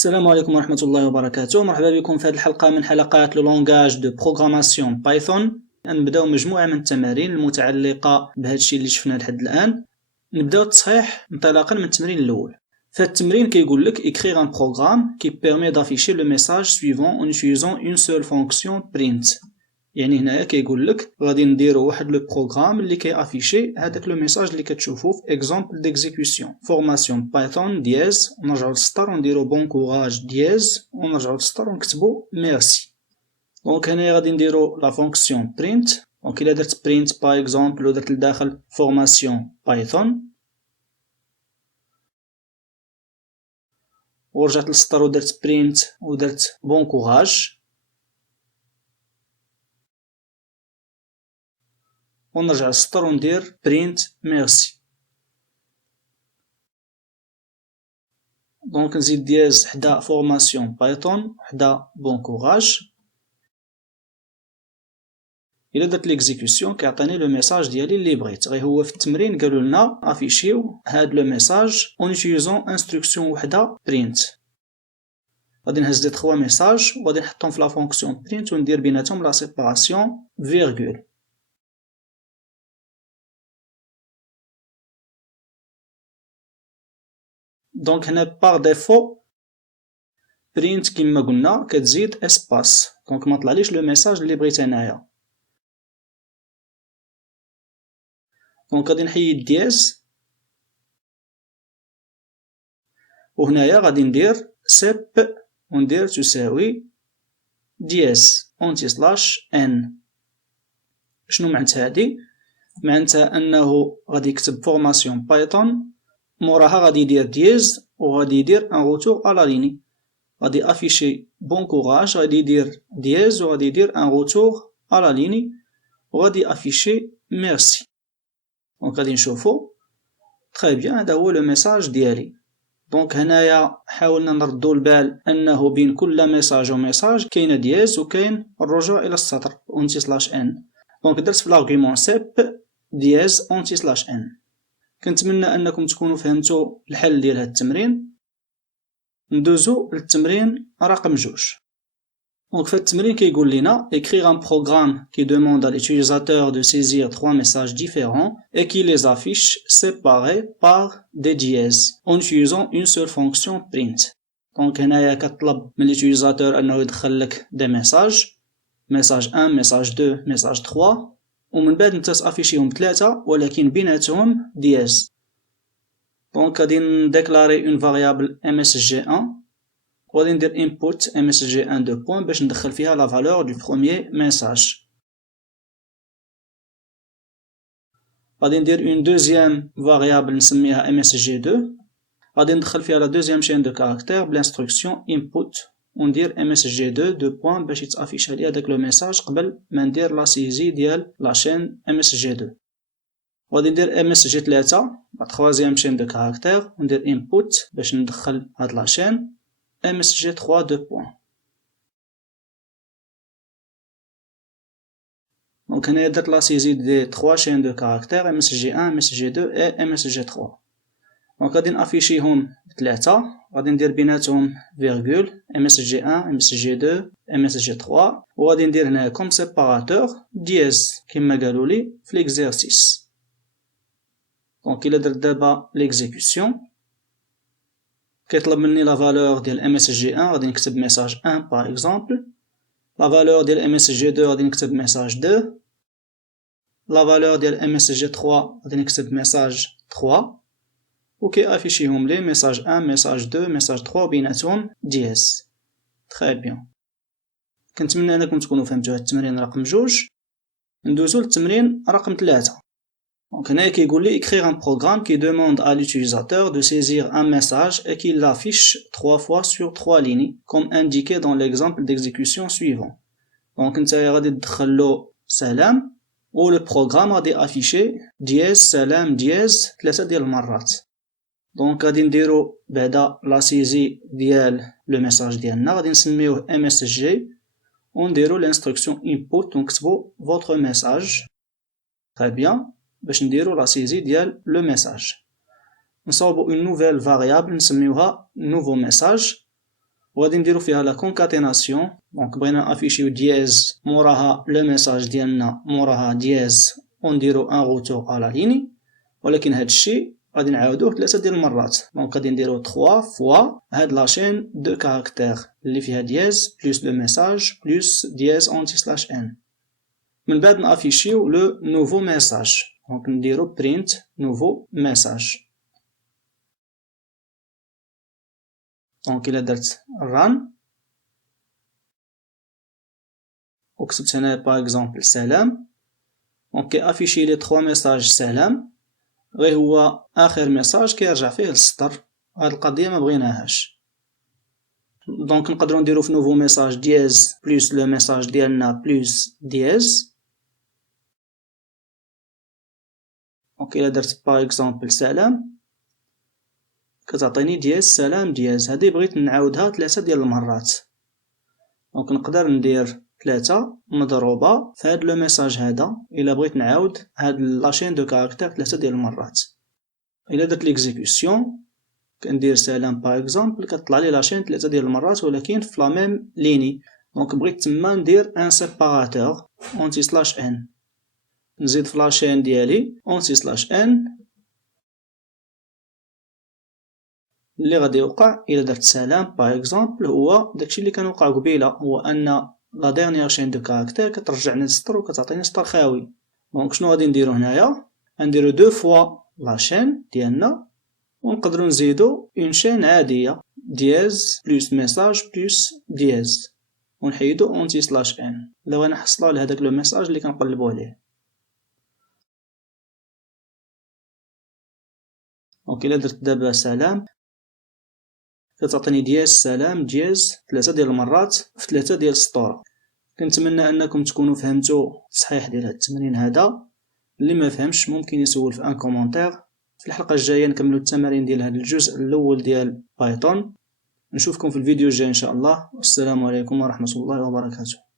السلام عليكم ورحمة الله وبركاته. مرحبا بكم في هذه الحلقة من حلقات لو لونغاج دو بروغراماسيون بايثون. نبداو مجموعة من التمارين المتعلقة بهذا الشيء اللي شفناه لحد الآن. نبداو التصحيح انطلاقا من التمرين الأول. فالتمرين كيقول لك écrire un programme qui permet d'afficher le message suivant en utilisant une seule fonction print. يعني هنايا كيقول لك غادي نديرو واحد لو بروغرام اللي كيافيشي هذاك لو ميساج اللي كتشوفو في اكزامبل ديكزيكسيون فورماسيون بايثون دياز ونرجعو للسطر ونديرو بون كوراج دياز ونرجعو للسطر ونكتبو ميرسي. دونك هنايا غادي نديرو لا فونكسيون برينت. دونك الا درت برينت باغ اكزامبل ودرت لداخل فورماسيون بايثون ورجعت للسطر ودرت برينت ودرت بون كوراج ونرجع للسطر وندير برينت ميرسي. دونك نزيد دياز حدا فورماسيون بايثون حدا بون كوراج. الا درت ليكزيكسيون كيعطيني لو ميساج ديالي اللي بغيت. غير هو في التمرين قالوا لنا افيشيو هاد لو ميساج اون يوتيليزون انستركسيون وحده برينت. غادي نهز لي 3 ميساج وغادي نحطهم في لا فونكسيون برينت وندير بيناتهم لا سيباراسيون فيرغول. دونك هنا باغ ديفو برينت كيما قلنا كتزيد اسباس. دونك ما طلعليش لو ميساج اللي بغيت انايا. دونك غادي نحيد دياز وهنايا غادي ندير سيب وندير تساوي دياز اونتي سلاش ان. شنو معنات هادي؟ معناتها انه غادي يكتب فورماسيون بايثون موراها غادي يدير دياز وغادي يدير ان روتور على ليني. غادي افيشي بون كوراج غادي يدير دياز وغادي يدير ان روتور على ليني وغادي افيشي ميرسي. دونك غادي نشوفو تري بيان هذا هو لو ميساج ديالي. دونك هنايا حاولنا نردو البال انه بين كل ميساج وميساج كاينه دياز وكاين الرجوع الى السطر اونتي سلاش ان. دونك درت في الارغيومون سيب دياز اونتي سلاش ان. كنتمنى انكم تكونوا فهمتوا الحل ديال هذا التمرين. ندوزو للتمرين رقم 2. دونك في التمرين كيقول لنا écrire un programme qui demande à l'utilisateur de saisir 3 messages différents et qui les affiche séparés par des dièses en utilisant une seule fonction print. دونك هنايا كطلب من اليوتيليزاتور انه يدخل لك دي ميساج 1 ميساج 2 ميساج 3 ومن بعد نتا تافيشيهم 3 ولكن بيناتهم دياز. دونك غادي نديكلاري اون فاريابل msg1 وغادي ندير input msg1 دو بوين باش ندخل فيها لا فالور دو بروميير ميساج. غادي ندير اون دوزيام فاريابل نسميها msg2 غادي ندخل فيها لا دوزيام شين دو كاركتير بالانستركسيون input وندير msg2 دو بوين باش يتافيش ليا داك لو ميساج قبل ما ندير لا سيزي ديال لا شين msg2. وغادي ندير msg3 لا تخوازيام شين دو كاركتير وندير input باش ندخل هاد لا شين msg3 دو بوين. دونك هنايا درت لا سيزي دي 3 شين دو كاركتير msg1 msg2 et msg3. دونك غادي نافيشيهم بثلاثة غادي ندير بيناتهم فيرغول msg1 msg2 msg3 وغادي ندير هنا كوم سيباراتور دياز كما قالوا لي في ليكزيرسيس. دونك الا درت دابا ليكزيكسيون كيطلب مني لا فالور ديال msg1 غادي نكتب ميساج 1 باغ اكزامبل. لا فالور ديال msg2 غادي نكتب ميساج 2. لا فالور ديال msg3 غادي نكتب ميساج 3 وكي افيشيهم لي ميساج 1 ميساج 2 ميساج 3 بيناتهم دياز. تري بيان. كنتمنى انكم تكونوا فهمتوا هاد التمرين رقم 2. ندوزو للتمرين رقم 3. دونك هنايا كيقول لي écrire un programme qui demande à l'utilisateur de saisir un message et qu'il l'affiche 3 fois sur 3 lignes comme indiqué dans l'exemple d'exécution suivant. دونك نتايا غادي تدخلو سلام و لو بروغرام غادي افيشي دياز سلام دياز 3 ديال المرات. دونك غادي نديرو بعدا لا سيزي ديال لو ميساج ديالنا غادي نسميوه msg ونديرو l'instruction input ونكتبو votre message. très bien باش نديرو لا سيزي ديال لو ميساج. نصاوبو اون نوفيل فاريابل نسميوها nouveau message وغادي نديرو فيها لا كونكاتيناسيون. دونك بغينا افيشيو دياز موراها لو ميساج ديالنا موراها دياز ونديرو ان روتور على ليني، ولكن هاد الشيء غادي نعاودوه 3 ديال المرات. دونك غادي نديرو 3 فوا هاد لاشين دو كاركتير اللي فيها دياز بلس لو ميساج بلس دياز اونتي سلاش ان. من بعد نافيشيو لو نوفو ميساج. دونك نديرو برينت نوفو ميساج. دونك الا درت ران وكتبت هنا باغ اكزومبل سلام، دونك كيافيشي لي 3 ميساج سلام، غير هو اخر ميساج كيرجع فيه للسطر. هاد القضيه ما بغيناهاش. دونك نقدروا نديرو في نوفو ميساج دياز بلس لو ميساج ديالنا بلس دياز. دونك الا درت باغ اكزومبل سلام كتعطيني دياز سلام دياز. هادي بغيت نعاودها 3 ديال المرات. دونك نقدر ندير 3 مضروبه في هاد لو ميساج هذا الا بغيت نعاود هاد لاشين دو كاركتير 3 ديال المرات. الا درت ليكزيكسيون كندير سلام باغ اكزومبل كتطلع لي لاشين 3 ديال المرات ولكن في لا ميم ليني. دونك بغيت تما ندير ان سيباراتور اونتي سلاش ان، نزيد في لاشين ديالي اونتي سلاش ان. اللي غادي يوقع الا درت سلام باغ اكزومبل هو داكشي اللي كان وقع قبيله، هو ان لا ديرنيير شين دو كاركتير كترجعني للسطر وكتعطيني سطر خاوي. دونك شنو غادي نديرو هنايا؟ غنديرو دو فوا لاشين ديالنا ونقدروا نزيدو اون شين عاديه دياز بلس ميساج بلس دياز ونحيدو اونتي سلاش ان الا بغينا نحصلوا على هذاك لو ميساج اللي كنقلبوا عليه. دونك الا درت دابا سلام كتعطيني دياز سلام دياز 3 ديال المرات في 3 ديال السطور. كنتمنى انكم تكونوا فهمتوا التصحيح ديال هذا التمرين هذا. اللي ما فهمش ممكن يسول في ان كومونتير. في الحلقه الجايه نكملوا التمارين ديال هذا الجزء الاول ديال بايثون. نشوفكم في الفيديو الجاي ان شاء الله. والسلام عليكم ورحمه الله وبركاته.